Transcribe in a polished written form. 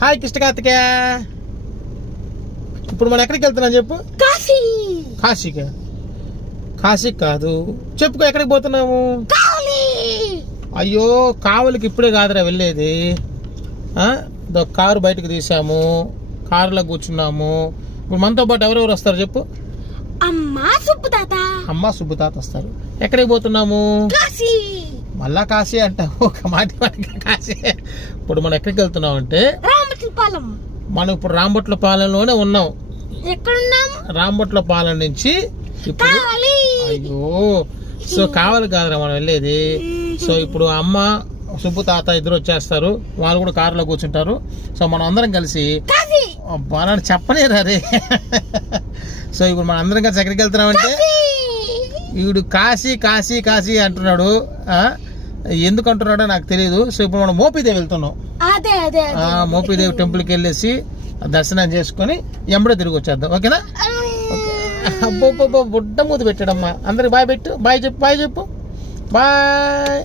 Hi Krishna Karthikeya. ఇప్పుడు మనం ఎక్కడికి వెళ్తున్నాం చెప్పు? కాశీకా? కాశీ కాదు, చెప్పుకో ఎక్కడికి పోతున్నాము? అయ్యో కావలికి ఇప్పుడే కాదురా వెళ్ళేది. కారు బయటకు తీసాము, కారులో కూర్చున్నాము. ఇప్పుడు మనతో పాటు ఎవరెవరు వస్తారు చెప్పు? అమ్మ సుబ్బు తాత వస్తారు. ఎక్కడికి పోతున్నాము? మళ్ళా కాశీ అంటావు, ఒక మాట కాశీ. ఇప్పుడు మనం ఎక్కడికి వెళ్తున్నాం అంటే మనం ఇప్పుడు రాంబొట్ల పాలెంలోనే ఉన్నాం. రాంబొట్ల పాలెం నుంచి ఇప్పుడు అయ్యో సో కావాలి కాదురా మనం వెళ్ళేది. సో ఇప్పుడు అమ్మ సుబ్బు తాత ఇద్దరు వచ్చేస్తారు, వాళ్ళు కూడా కారులో కూర్చుంటారు. సో మనం అందరం కలిసి బాగా చెప్పలేరు అదే. సో ఇప్పుడు మనం అందరం కలిసి ఎక్కడికి వెళ్తున్నామంటే వీడు కాశీ కాశీ కాశీ అంటున్నాడు. ఎందుకు అంటున్నాడో నాకు తెలియదు. సో ఇప్పుడు మనం మోపిదేవి వెళ్తున్నాం. మోపిదేవి టెంపుల్కి వెళ్ళేసి దర్శనం చేసుకొని ఎంబడే తిరిగి వచ్చేద్దాం. ఓకేనా? అబ్బో బుడ్డ మూతి పెట్టాడమ్మా. అందరికి బాయ్ పెట్టు. బాయ్ చెప్పు. బాయ్.